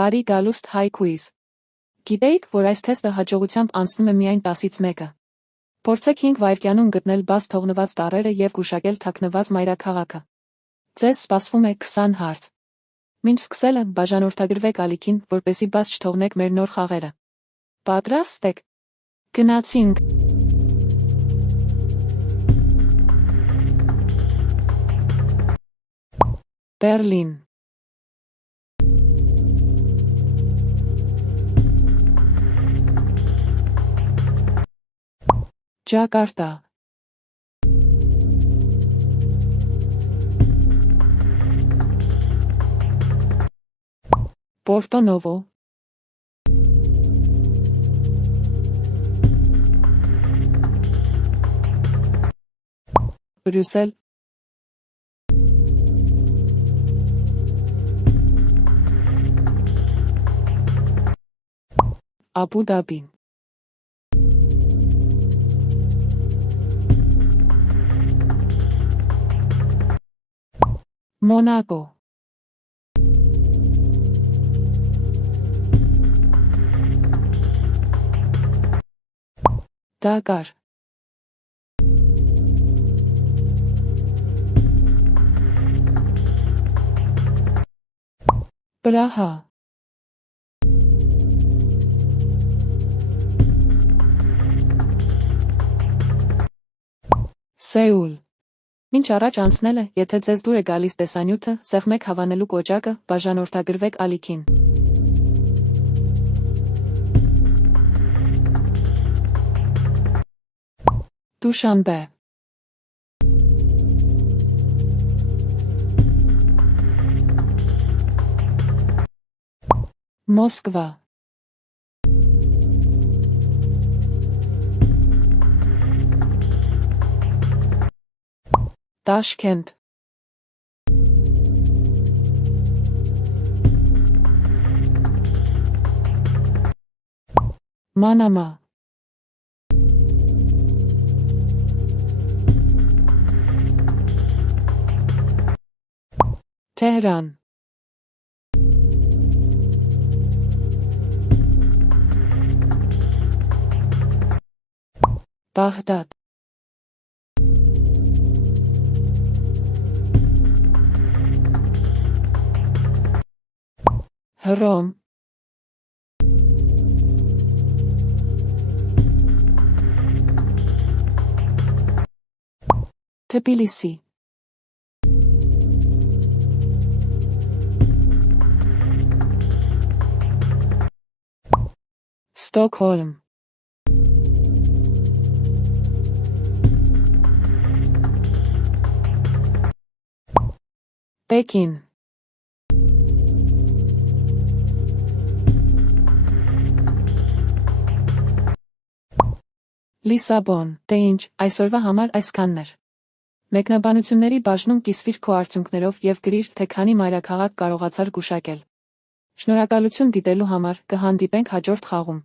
Բարի գալուստ հայ քույզ։ Գիտեիք, որ այս թեստը հաջողությամբ անցնում է միայն 10-ից 1-ը։ Փորձեք 5 վայրկյանում գտնել բաց թողնված տառերը և գուշակել թաքնված մայրաքաղաքը։ Ձեզ սպասվում է 20 հարց։ Մինչ սկսելը, բաժանորդագրվեք ալիքին, որպեսզի բաց չթողնեք մեր նոր խաղերը։ Պատրաստ եք։ Գնացինք։ Բեռլին։ Ջակարտա։ Պորտո Նովո։ Բրյուսել։ Աբու Դաբի։ Մոնակո։ Դակար։ Պրահա։ Սեուլ։ Մինչ առաջ անցնելը, եթե ձեզ դուր է գալիս տեսանյութը, սեղմեք հավանելու կոճակը, բաժանորդագրվեք ալիքին։ Դուշանբե։ Մոսկվա։ Տաշքենտ։ Մանամա։ Թեհրան։ Բաղդադ։ Հռոմ։ Թբիլիսի։ Ստոկհոլմ։ Պեկին։ Լիսաբոն։ Դե ինչ, այսօրվա համար այսքանն էր։ Մեկնաբանությունների բաժնում կիսվիր քո արդյունքներով և գրիր, թե քանի մայրաքաղաք կարողացար գուշակել։ Շնորհակալություն դիտելու համար, կհանդիպենք հաջորդ խաղում։